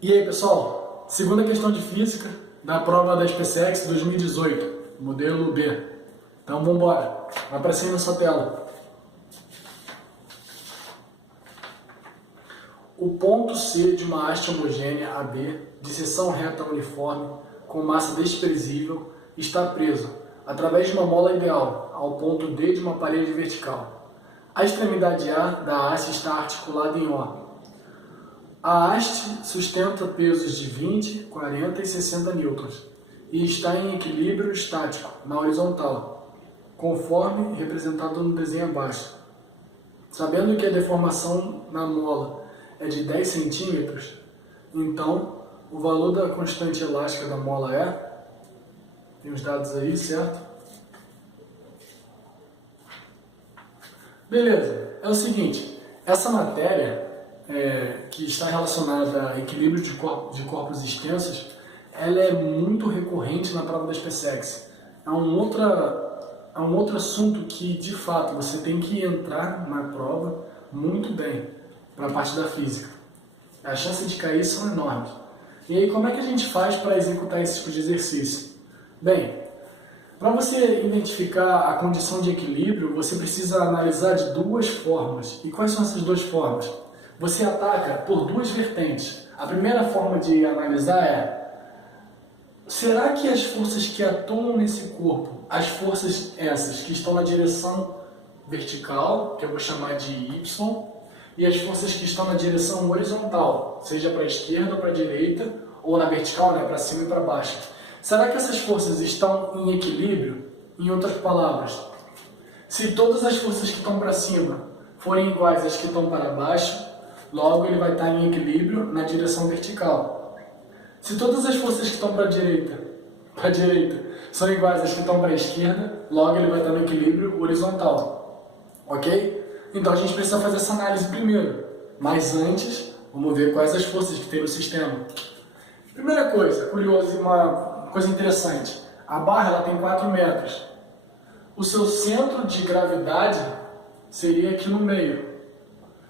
E aí, pessoal, segunda questão de física da prova da SpaceX 2018, modelo B. Então vamos embora, vai aparecer na sua tela. O ponto C de uma haste homogênea AB, de seção reta uniforme, com massa desprezível, está preso, através de uma mola ideal, ao ponto D de uma parede vertical. A extremidade A da haste está articulada em O. A haste sustenta pesos de 20, 40 e 60 newtons e está em equilíbrio estático, na horizontal, conforme representado no desenho abaixo. Sabendo que a deformação na mola é de 10 centímetros, então o valor da constante elástica da mola é... Tem os dados aí, certo? Beleza, é o seguinte, essa matéria que está relacionada a equilíbrio de corpos extensos, ela é muito recorrente na prova da SpaceX. É um outro assunto que, de fato, você tem que entrar na prova muito bem para a parte da física. As chances de cair são enormes. E aí, como é que a gente faz para executar esse tipo de exercício? Bem, para você identificar a condição de equilíbrio, você precisa analisar de duas formas. E quais são essas duas formas? Você ataca por duas vertentes. A primeira forma de analisar é: será que as forças que atuam nesse corpo, as forças essas que estão na direção vertical, que eu vou chamar de Y, e as forças que estão na direção horizontal, seja para a esquerda ou para a direita, ou na vertical, né, para cima e para baixo, será que essas forças estão em equilíbrio? Em outras palavras, se todas as forças que estão para cima forem iguais às que estão para baixo, logo ele vai estar em equilíbrio na direção vertical. Se todas as forças que estão para a direita são iguais às que estão para a esquerda, logo ele vai estar no equilíbrio horizontal. Ok? Então a gente precisa fazer essa análise primeiro. Mas antes, vamos ver quais as forças que tem no sistema. Primeira coisa, curiosa e uma coisa interessante. A barra ela tem 4 metros. O seu centro de gravidade seria aqui no meio,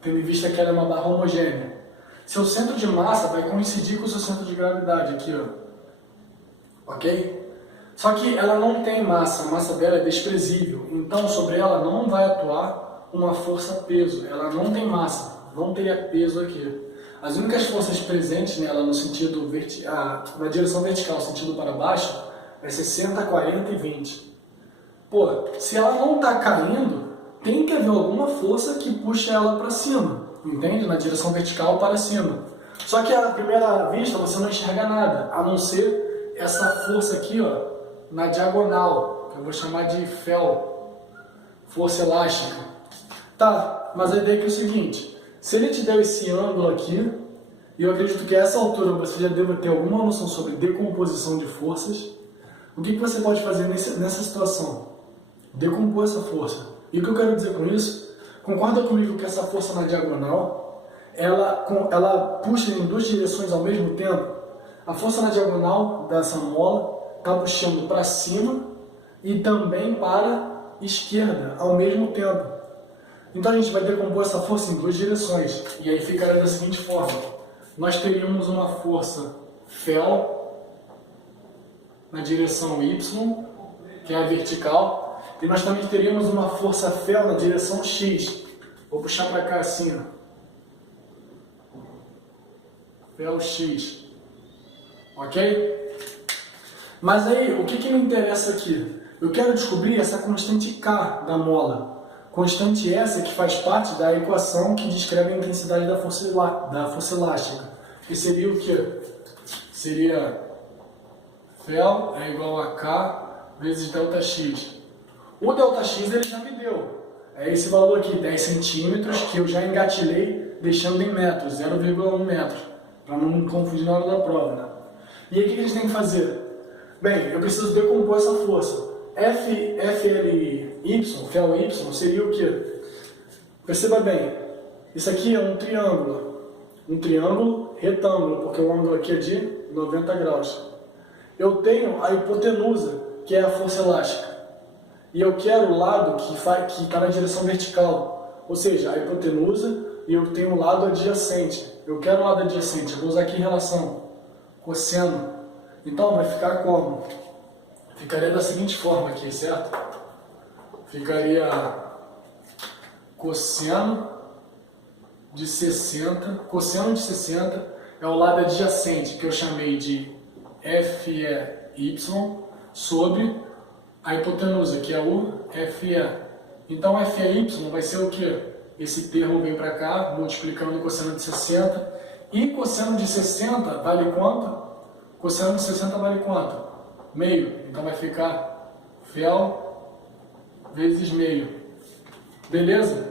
tendo em vista que ela é uma barra homogênea. Seu centro de massa vai coincidir com o seu centro de gravidade, aqui, ó. Ok? Só que ela não tem massa, a massa dela é desprezível, então sobre ela não vai atuar uma força-peso, ela não tem massa, não teria peso aqui. As únicas forças presentes nela no sentido na direção vertical, sentido para baixo, é 60, 40 e 20. Pô, se ela não está caindo, tem que haver alguma força que puxe ela para cima, entende? Na direção vertical para cima. Só que à primeira vista você não enxerga nada, a não ser essa força aqui, ó, na diagonal, que eu vou chamar de FEL, força elástica. Tá, mas a ideia é o seguinte, se ele te deu esse ângulo aqui, e eu acredito que a essa altura você já deva ter alguma noção sobre decomposição de forças, o que você pode fazer nessa situação? Decompor essa força. E o que eu quero dizer com isso? Concorda comigo que essa força na diagonal, ela puxa em duas direções ao mesmo tempo? A força na diagonal dessa mola está puxando para cima e também para a esquerda ao mesmo tempo. Então a gente vai decompor essa força em duas direções. E aí ficaria da seguinte forma. Nós teríamos uma força FEL na direção Y, que é a vertical, e nós também teríamos uma força FEL na direção X. Vou puxar para cá assim, ó. FEL X. Ok? Mas aí, o que me interessa aqui? Eu quero descobrir essa constante K da mola. Constante essa que faz parte da equação que descreve a intensidade da força elástica. Que seria o quê? Seria FEL é igual a K vezes ΔX. O ΔX ele já me deu. É esse valor aqui, 10 centímetros, que eu já engatilhei deixando em metros, 0,1 metro. Para não confundir na hora da prova, né? E aí o que a gente tem que fazer? Bem, eu preciso decompor essa força. FLY, FLY seria o quê? Perceba bem, isso aqui é um triângulo retângulo, porque o ângulo aqui é de 90 graus. Eu tenho a hipotenusa, que é a força elástica, e eu quero o lado que está na direção vertical, ou seja, a hipotenusa, e eu tenho o lado adjacente. eu quero o lado adjacente, eu vou usar aqui relação cosseno. Então vai ficar como? Ficaria da seguinte forma aqui, certo? Ficaria cosseno de 60, cosseno de 60 é o lado adjacente, que eu chamei de FEY, sobre a hipotenusa, que é o FE. Então FEY vai ser o quê? Esse termo vem para cá, multiplicando o cosseno de 60. E cosseno de 60 vale quanto? Cosseno de 60 vale quanto? Meio. Então vai ficar fel vezes meio. Beleza?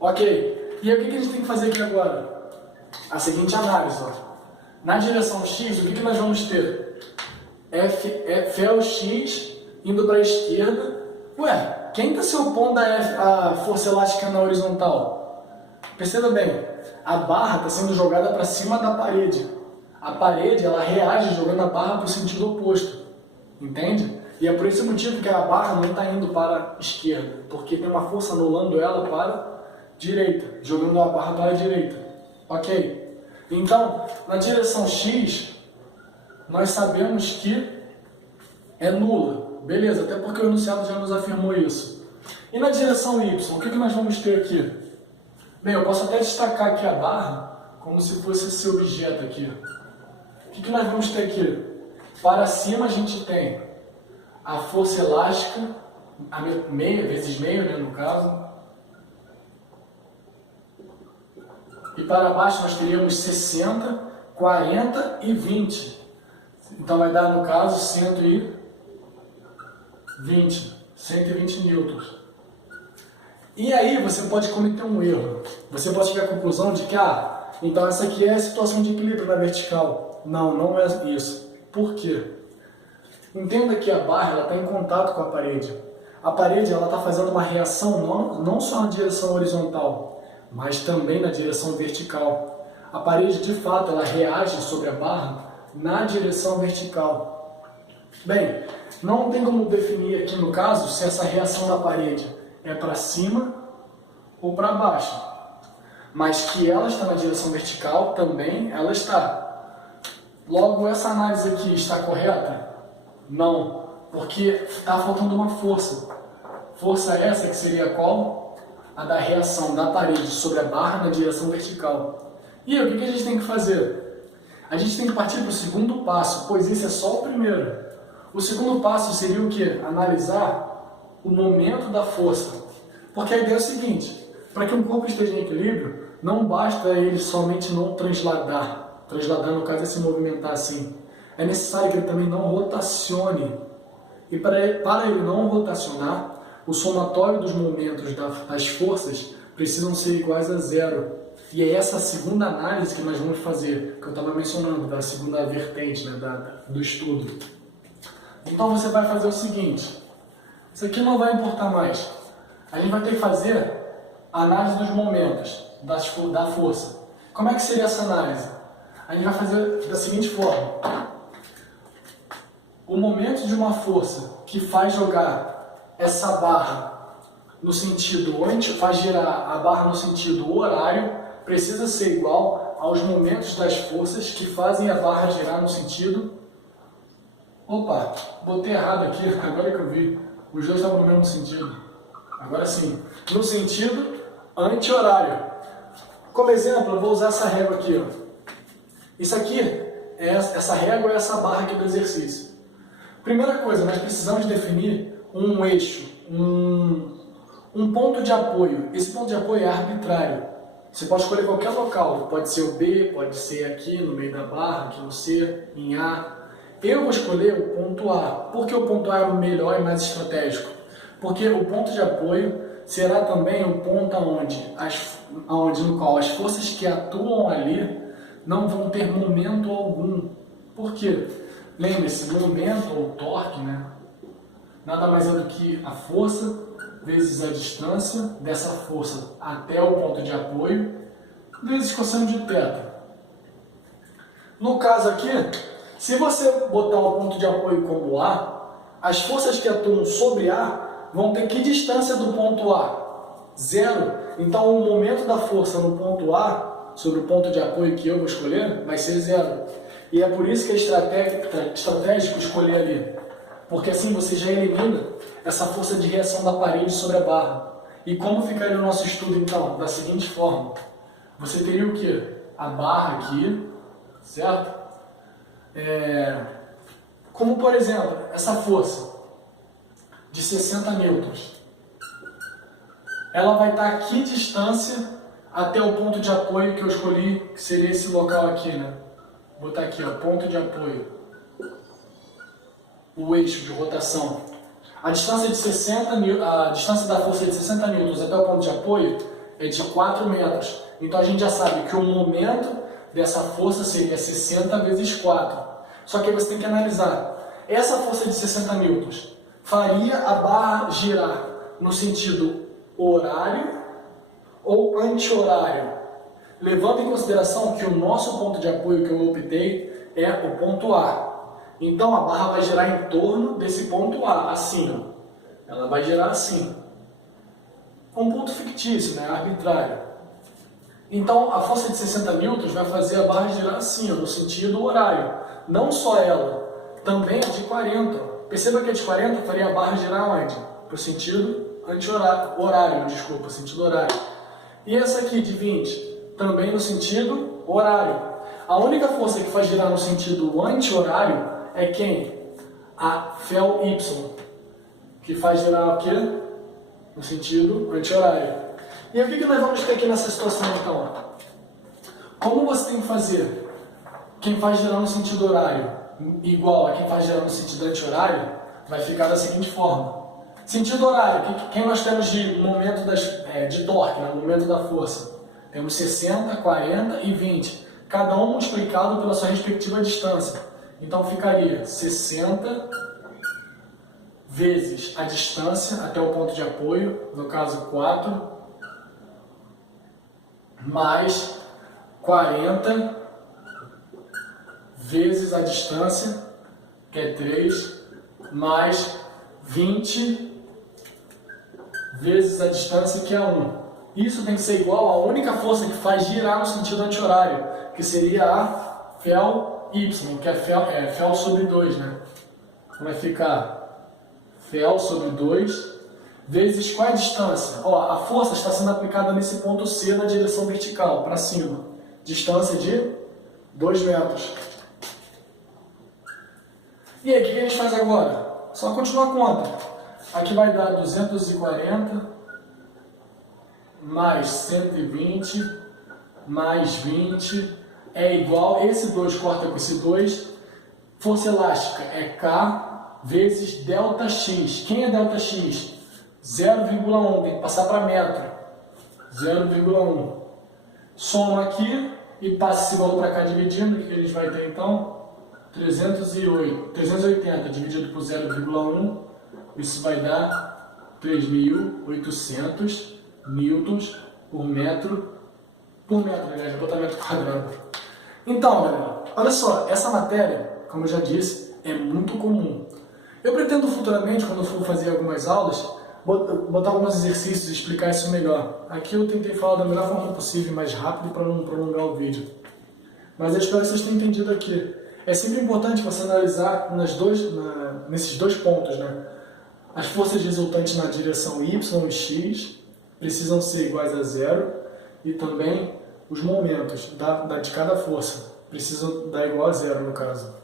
Ok. E aí o que a gente tem que fazer aqui agora? A seguinte análise. Ó. Na direção x, o que nós vamos ter? Fel x indo para a esquerda. Ué, quem está se opondo à força elástica na horizontal? Perceba bem, a barra está sendo jogada para cima da parede. A parede ela reage jogando a barra para o sentido oposto. Entende? E é por esse motivo que a barra não está indo para a esquerda, porque tem uma força anulando ela para a direita, jogando a barra para a direita. Ok? Então, na direção x, nós sabemos que é nula. Beleza, até porque o enunciado já nos afirmou isso. E na direção y, o que nós vamos ter aqui? Bem, eu posso até destacar aqui a barra como se fosse esse objeto aqui. O que nós vamos ter aqui? Para cima a gente tem a força elástica, a meia, vezes meio, né, no caso. E para baixo nós teríamos 60, 40 e 20. Então vai dar, no caso, 120 newtons. E aí você pode cometer um erro. Você pode chegar à conclusão de que, então essa aqui é a situação de equilíbrio na vertical. Não, não é isso. Por quê? Entenda que a barra está em contato com a parede. A parede está fazendo uma reação não só na direção horizontal, mas também na direção vertical. A parede, de fato, ela reage sobre a barra na direção vertical. Bem, não tem como definir aqui no caso se essa reação da parede é para cima ou para baixo. Mas que ela está na direção vertical, também ela está. Logo, essa análise aqui está correta? Não, porque está faltando uma força. Força essa que seria qual? A da reação da parede sobre a barra na direção vertical. E aí, o que a gente tem que fazer? A gente tem que partir para o segundo passo, pois esse é só o primeiro. O segundo passo seria o quê? Analisar o momento da força. Porque a ideia é o seguinte, para que um corpo esteja em equilíbrio, não basta ele somente não transladar. Transladar, no caso, é se movimentar assim. É necessário que ele também não rotacione. E para ele não rotacionar, o somatório dos momentos das forças precisam ser iguais a zero. E é essa segunda análise que nós vamos fazer, que eu estava mencionando, da segunda vertente, né, do estudo. Então você vai fazer o seguinte, isso aqui não vai importar mais. A gente vai ter que fazer a análise dos momentos da força. Como é que seria essa análise? A gente vai fazer da seguinte forma. O momento de uma força que faz jogar essa barra no sentido, faz girar a barra no sentido horário, precisa ser igual aos momentos das forças que fazem a barra girar no sentido... Opa, botei errado aqui, agora que eu vi. Os dois estavam no mesmo sentido. Agora sim. No sentido anti-horário. Como exemplo, eu vou usar essa régua aqui. Ó. Isso aqui, essa régua é essa barra aqui do exercício. Primeira coisa, nós precisamos definir um eixo, um ponto de apoio. Esse ponto de apoio é arbitrário. Você pode escolher qualquer local. Pode ser o B, pode ser aqui no meio da barra, aqui no C, em A. Eu vou escolher o ponto A. Por que o ponto A é o melhor e mais estratégico? Porque o ponto de apoio será também o ponto no qual as forças que atuam ali não vão ter momento algum. Por quê? Lembre-se, momento ou torque, né? Nada mais é do que a força vezes a distância dessa força até o ponto de apoio vezes cosseno de θ. No caso aqui, se você botar o ponto de apoio como A, as forças que atuam sobre A vão ter que distância do ponto A? Zero. Então o momento da força no ponto A sobre o ponto de apoio que eu vou escolher, vai ser 0. E é por isso que é estratégico escolher ali. Porque assim você já elimina essa força de reação da parede sobre a barra. E como ficaria o nosso estudo então? Da seguinte forma. Você teria o quê? A barra aqui, certo? Como por exemplo, essa força de 60 newtons. Ela vai estar a que distância até o ponto de apoio que eu escolhi, que seria esse local aqui, né? Vou botar aqui, ó, ponto de apoio. O eixo de rotação. A distância a distância da força é de 60 newtons até o ponto de apoio é de 4 metros. Então a gente já sabe que o momento dessa força seria 60 vezes 4. Só que aí você tem que analisar. Essa força de 60 newtons faria a barra girar no sentido horário ou anti-horário? Levando em consideração que o nosso ponto de apoio que eu optei é o ponto A. Então a barra vai girar em torno desse ponto A, assim, ó. Ela vai girar assim. Um ponto fictício, né? Arbitrário. Então a força de 60 newtons vai fazer a barra girar assim, ó, no sentido horário. Não só ela, também a de 40. Perceba que a de 40 faria a barra girar onde? Para o sentido anti-horário, desculpa, sentido horário. E essa aqui de 20? Também no sentido horário. A única força que faz girar no sentido anti-horário é quem? A FEL-Y, que faz girar o quê? No sentido anti-horário. E o que nós vamos ter aqui nessa situação então? Como você tem que fazer? Quem faz girar no sentido horário igual a quem faz girar no sentido anti-horário, vai ficar da seguinte forma. Sentido horário, quem nós temos de momento de torque, né? Momento da força? Temos 60, 40 e 20, cada um multiplicado pela sua respectiva distância. Então ficaria 60 vezes a distância até o ponto de apoio, no caso 4, mais 40 vezes a distância, que é 3, mais 20 vezes a distância, que é 1. Isso tem que ser igual à única força que faz girar no sentido anti-horário, que seria a FEL-Y, que é FEL sobre 2, né? Vai ficar FEL sobre 2 vezes qual é a distância? Ó, a força está sendo aplicada nesse ponto C na direção vertical, para cima. Distância de 2 metros. E aí, o que a gente faz agora? Só continuar a conta. Aqui vai dar 240 mais 120 mais 20 é igual, esse 2 corta com esse 2, força elástica é K vezes ΔX. Quem é ΔX? 0,1, tem que passar para metro. 0,1. Soma aqui e passa esse valor para cá dividindo, o que a gente vai ter então? 380 dividido por 0,1, isso vai dar 3.800 newtons por metro, aliás, vou botar metro quadrado. Então, galera, olha só, essa matéria, como eu já disse, é muito comum. Eu pretendo futuramente, quando eu for fazer algumas aulas, botar alguns exercícios e explicar isso melhor. Aqui eu tentei falar da melhor forma possível, mais rápido, para não prolongar o vídeo. Mas eu espero que vocês tenham entendido aqui. É sempre importante você analisar nesses dois pontos, né? As forças resultantes na direção Y e X precisam ser iguais a 0 e também os momentos de cada força precisam dar igual a 0, no caso,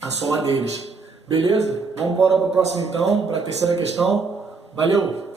a soma deles. Beleza? Vamos para o próximo então, para a terceira questão. Valeu!